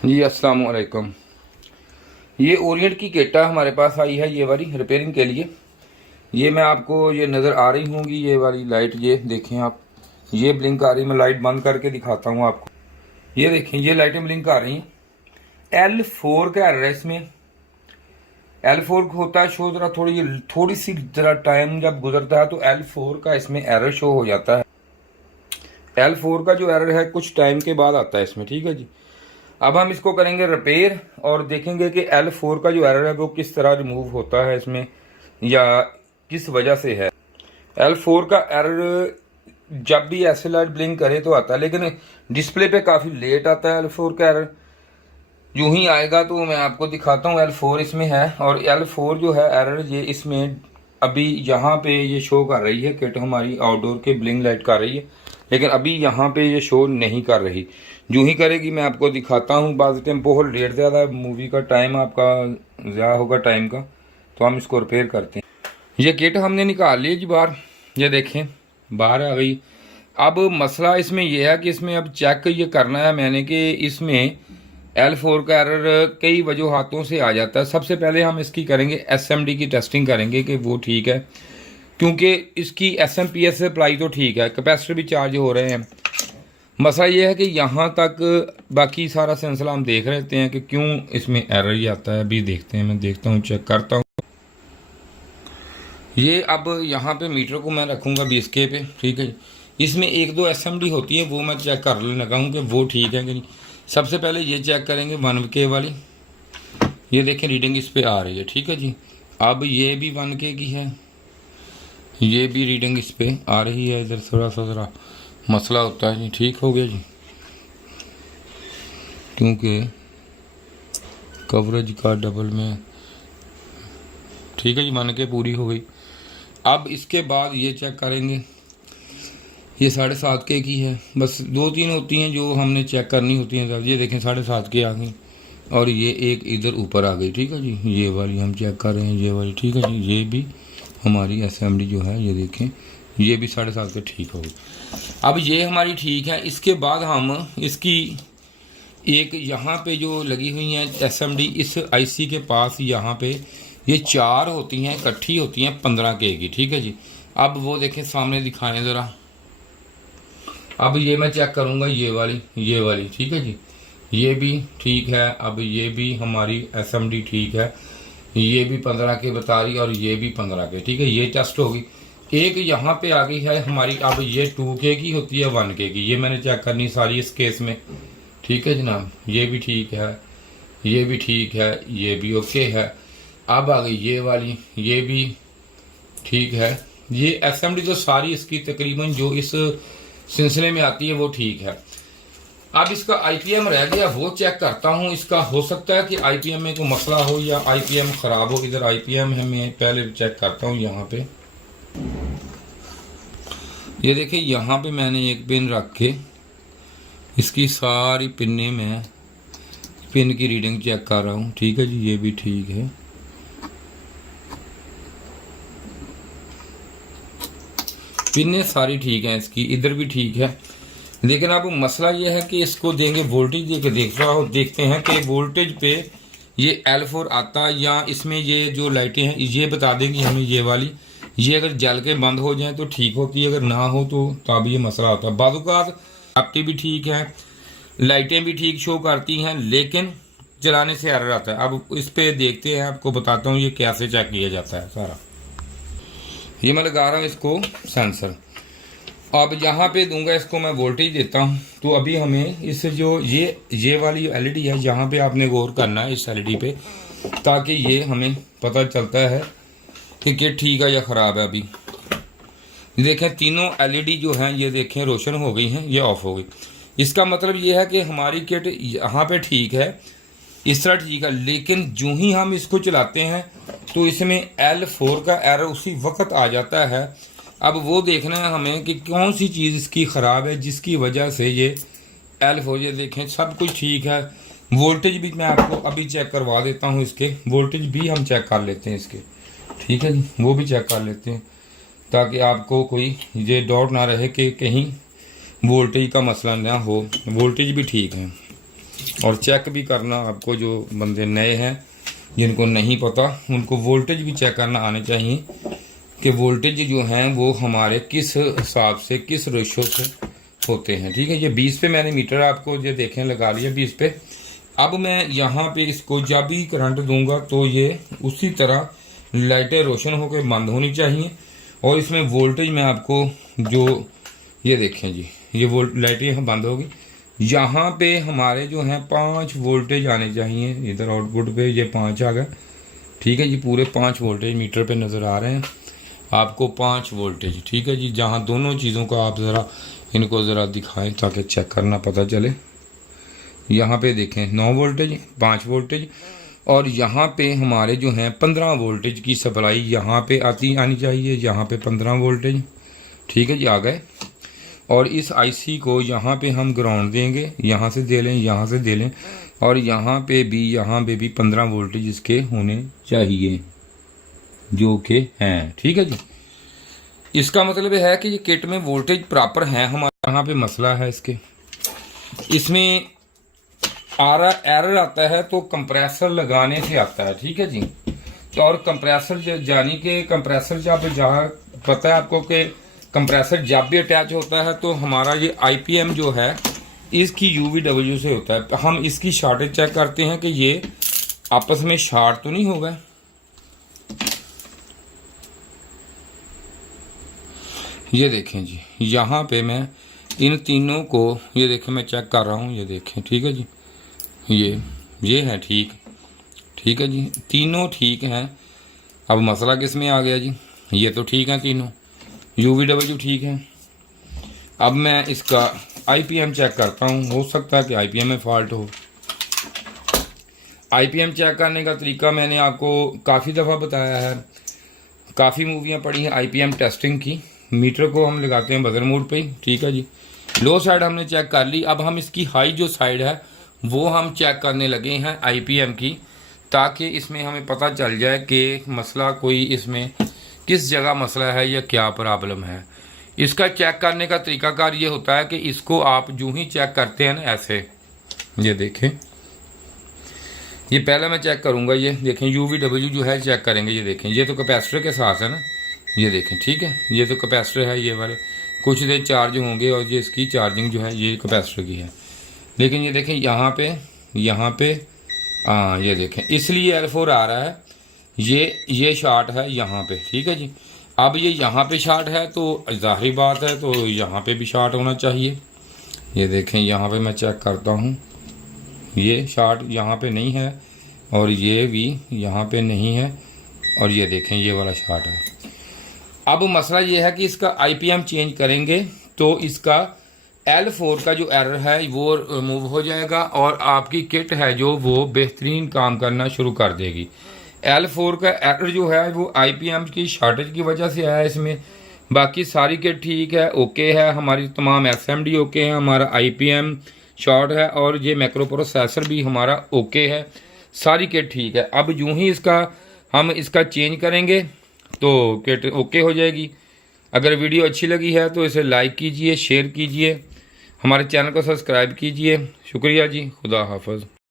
जी अस्सलाम वालेकुम। ये ओरिएंट की किटा हमारे पास आई है, ये वाली रिपेयरिंग के लिए। ये मैं आपको ये नज़र आ रही होंगी, ये वाली लाइट, ये देखें आप, ये ब्लिंक आ रही। मैं लाइट बंद करके दिखाता हूँ आपको। ये देखें, ये लाइटें ब्लिंक आ रही हैं। L4 का एरर है इसमें। L4 होता है शो, ज़रा थोड़ी सी ज़रा टाइम जब गुजरता है तो L4 का इसमें एरर शो हो जाता है। L4 का जो एरर है कुछ टाइम के बाद आता है इसमें, ठीक है जी। अब हम इसको करेंगे रिपेयर और देखेंगे कि L4 का जो एरर है वो किस तरह रिमूव होता है इसमें, या किस वजह से है। L4 का एरर जब भी ऐसे लाइट ब्लिंक करे तो आता है, लेकिन डिस्प्ले पे काफ़ी लेट आता है L4 का एरर। यूं ही आएगा तो मैं आपको दिखाता हूँ। L4 इसमें है, और L4 जो है एरर ये इसमें अभी यहाँ पे ये शो कर रही है। किट हमारी आउटडोर के ब्लिंक लाइट कर रही है, लेकिन अभी यहाँ पे ये शो नहीं कर रही। यूं ही करेगी मैं आपको दिखाता हूँ। बाद टाइम बहुत लेट ज़्यादा मूवी का टाइम आपका ज़्यादा होगा टाइम का, तो हम इसको रिपेयर करते हैं। ये किट हमने निकाल ली जी बाहर, ये देखें बाहर आ गई। अब मसला इसमें यह है कि इसमें अब चेक ये करना है मैंने कि इसमें L4 का एरर कई वजूहातों से आ जाता है। सबसे पहले हम इसकी करेंगे SMD की टेस्टिंग करेंगे कि वो ठीक है, क्योंकि इसकी SMPS सप्लाई तो ठीक है, कैपेसिटर भी चार्ज हो रहे हैं। मसला ये है कि यहाँ तक बाकी सारा सिलसिला हम देख रहते हैं कि क्यों इसमें एरर ही आता है। अभी देखते हैं, मैं देखता हूँ, चेक करता हूँ। ये अब यहाँ पे मीटर को मैं रखूँगा 20K पे, ठीक है। इसमें एक दो SMD होती है, वो मैं चेक कर लगा हूँ कि वो ठीक है कि नहीं। सबसे पहले ये चेक करेंगे 1K वाली। ये देखें रीडिंग इस पे आ रही है, ठीक है जी। अब ये भी 1K की है, ये भी रीडिंग इस पे आ रही है। इधर थोड़ा सा ज़रा मसला होता है जी। ठीक हो गया जी, क्योंकि कवरेज का डबल में, ठीक है जी, मान के पूरी हो गई। अब इसके बाद ये चेक करेंगे, ये 7.5K की है। बस 2-3 होती हैं जो हमने चेक करनी होती हैं। ये देखें 7.5K आ गई, और ये एक इधर ऊपर आ गई, ठीक है जी। ये वाली हम चेक कर रहे हैं, ये वाली, ठीक है जी। ये भी हमारी SMD जो है, ये देखें, ये भी 7.5K ठीक हो गई। अब ये हमारी ठीक है। इसके बाद हम इसकी एक यहाँ पे जो लगी हुई हैं SMD इस IC के पास, यहाँ पे ये 4 होती हैं, इकट्ठी होती हैं 15K की, ठीक है जी। अब वो देखें सामने दिखाएं ज़रा। अब ये मैं चेक करूँगा, ये वाली, ठीक है जी। ये भी ठीक है। अब ये भी हमारी SMD ठीक है, ये भी 15K बता रही है, और ये भी 15K, ठीक है। ये टेस्ट होगी। एक यहाँ पे आ गई है हमारी। अब ये 2K की होती है, 1K की, ये मैंने चेक करनी सारी इस केस में, ठीक है जनाब। ये भी ठीक है, ये भी ठीक है, ये भी ओके है। अब आ गई ये वाली, ये भी ठीक है। ये SMD तो सारी इसकी तकरीबन जो इस सिलसिले में आती है वो ठीक है। अब इसका IPM रह गया, वो चेक करता हूँ। इसका हो सकता है कि IPM में कोई मसला हो या IPM ख़राब हो। इधर IPM है, मैं पहले चेक करता हूँ। यहाँ पे ये देखिए, यहाँ पे मैंने एक पिन रख के इसकी सारी पिने में पिन की रीडिंग चेक कर रहा हूँ, ठीक है जी। ये भी ठीक है, पिने सारी ठीक हैं इसकी, इधर भी ठीक है। लेकिन अब मसला ये है कि इसको देंगे वोल्टेज दे के देखते हैं कि वोल्टेज पे ये L4 आता, या इसमें ये जो लाइटें हैं ये बता देंगी हमें। ये वाली, ये अगर जल के बंद हो जाए तो ठीक होती है, अगर ना हो तो तब ये मसला होता है। बाज़ आपकी भी ठीक है, लाइटें भी ठीक शो करती हैं, लेकिन चलाने से एरर आता है। अब इस पे देखते हैं, आपको बताता हूँ ये कैसे चेक किया जाता है सारा। ये मैं लगा रहा हूँ इसको सेंसर। अब यहाँ पे दूंगा इसको मैं वोल्टेज देता हूँ। तो अभी हमें इस जो ये वाली LED है, यहाँ पे आपने गौर करना है इस LED पे, ताकि ये हमें पता चलता है कि किट ठीक है या ख़राब है। अभी देखें तीनों LED जो हैं ये देखें रोशन हो गई हैं, ये ऑफ हो गई। इसका मतलब ये है कि हमारी किट यहाँ पे ठीक है, इस तरह ठीक है। लेकिन जो ही हम इसको चलाते हैं तो इसमें L4 का एरर उसी वक्त आ जाता है। अब वो देखना है हमें कि कौन सी चीज़ इसकी ख़राब है जिसकी वजह से ये L4, ये देखें सब कुछ ठीक है। वोल्टेज भी मैं आपको अभी चेक करवा देता हूँ, इसके वोल्टेज भी हम चेक कर लेते हैं इसके, ठीक है जी। वो भी चेक कर लेते हैं ताकि आपको कोई ये डाउट ना रहे कि कहीं वोल्टेज का मसला ना हो। वोल्टेज भी ठीक है। और चेक भी करना आपको, जो बंदे नए हैं जिनको नहीं पता उनको वोल्टेज भी चेक करना आने चाहिए कि वोल्टेज जो हैं वो हमारे किस हिसाब से, किस रेशो से होते हैं। ठीक है, ये 20 पे मैंने मीटर आपको ये देखें लगा लिया 20 पे। अब मैं यहाँ पे इसको जब भी करंट दूंगा तो ये उसी तरह लाइटें रोशन होकर बंद होनी चाहिए। और इसमें वोल्टेज में आपको जो ये देखें जी, ये लाइटें यहाँ बंद होगी। यहाँ पे हमारे जो हैं 5 वोल्टेज आने चाहिए। इधर आउटपुट पे ये 5 आ गए। ठीक है जी, पूरे 5 वोल्टेज मीटर पे नज़र आ रहे हैं आपको, 5 वोल्टेज। ठीक है जी, जहाँ दोनों चीज़ों को आप ज़रा इनको ज़रा दिखाएं ताकि चेक करना पता चले। यहाँ पे देखें 9 वोल्टेज, 5 वोल्टेज, और यहाँ पे हमारे जो हैं 15 वोल्टेज की सप्लाई यहाँ पे आनी चाहिए। यहाँ पे 15 वोल्टेज। ठीक है जी, आ गए। और इस आईसी को यहाँ पे हम ग्राउंड देंगे, यहाँ से दे लें, यहाँ से दे लें, और यहाँ पे भी 15 वोल्टेज इसके होने चाहिए जो कि हैं। ठीक है जी, इसका मतलब है कि ये किट में वोल्टेज प्रॉपर है। हमारे यहाँ पे मसला है इसमें एरर आता है तो कंप्रेसर लगाने से आता है। ठीक है जी, तो और कंप्रेसर यानी कि कंप्रेसर जब जहाँ पता है आपको कि कंप्रेसर जब भी अटैच होता है तो हमारा ये आईपीएम जो है इसकी यूवीडब्ल्यू से होता है। हम इसकी शॉर्टेज चेक करते हैं कि ये आपस में शॉर्ट तो नहीं होगा। ये देखें जी, यहाँ पे मैं इन तीनों को ये देखें मैं चेक कर रहा हूँ। ये देखें, ठीक है जी, ये है ठीक। ठीक है जी, तीनों ठीक हैं। अब मसला किस में आ गया जी, ये तो ठीक है तीनों, यूवीडब्ल्यू ठीक है। अब मैं इसका आईपीएम चेक करता हूँ, हो सकता है कि आईपीएम में फॉल्ट हो। आईपीएम चेक करने का तरीका मैंने आपको काफ़ी दफ़ा बताया है, काफ़ी मूवियाँ पढ़ी हैं आईपीएम टेस्टिंग की। मीटर को हम लगाते हैं बजर मोड पे। ठीक है जी, लो साइड हमने चेक कर ली। अब हम इसकी हाई जो साइड है वो हम चेक करने लगे हैं आईपीएम की, ताकि इसमें हमें पता चल जाए कि मसला कोई इसमें किस जगह मसला है या क्या प्रॉब्लम है। इसका चेक करने का तरीकाकार ये होता है कि इसको आप जो ही चेक करते हैं ना, ऐसे ये देखें, ये पहले मैं चेक करूँगा। ये देखें यूवीडब्ल्यू जो है चेक करेंगे। ये देखें, ये तो कैपेसिटर के साथ है ना, ये देखें। ठीक है, ये तो कैपेसिटर है, ये वाले कुछ देर चार्ज होंगे और ये इसकी चार्जिंग जो है ये कैपेसिटर की है। लेकिन ये देखें यहाँ पे हाँ, ये देखें, इसलिए L4 आ रहा है। ये शार्ट है यहाँ पे। ठीक है जी, अब ये यहाँ पे शार्ट है तो जाहिर बात है तो यहाँ पे भी शार्ट होना चाहिए। ये देखें, यहाँ पे मैं चेक करता हूँ, ये शार्ट यहाँ पे नहीं है और ये भी यहाँ पे नहीं है, और ये देखें ये वाला शार्ट है। अब मसला ये है कि इसका आईपीएम चेंज करेंगे तो इसका L4 का जो एरर है वो रिमूव हो जाएगा और आपकी किट है जो वो बेहतरीन काम करना शुरू कर देगी। L4 का एरर जो है वो आईपीएम की शॉर्टेज की वजह से आया इसमें। बाकी सारी किट ठीक है, ओके है, हमारी तमाम एसएमडी ओके है, हमारा आईपीएम शॉर्ट है और ये मैक्रो प्रोसेसर भी हमारा ओके है, सारी किट ठीक है। अब यूँ ही हम इसका चेंज करेंगे तो किट ओके हो जाएगी। अगर वीडियो अच्छी लगी है तो इसे लाइक कीजिए, शेयर कीजिए, हमारे चैनल को सब्सक्राइब कीजिए। शुक्रिया जी, खुदा हाफ़िज़।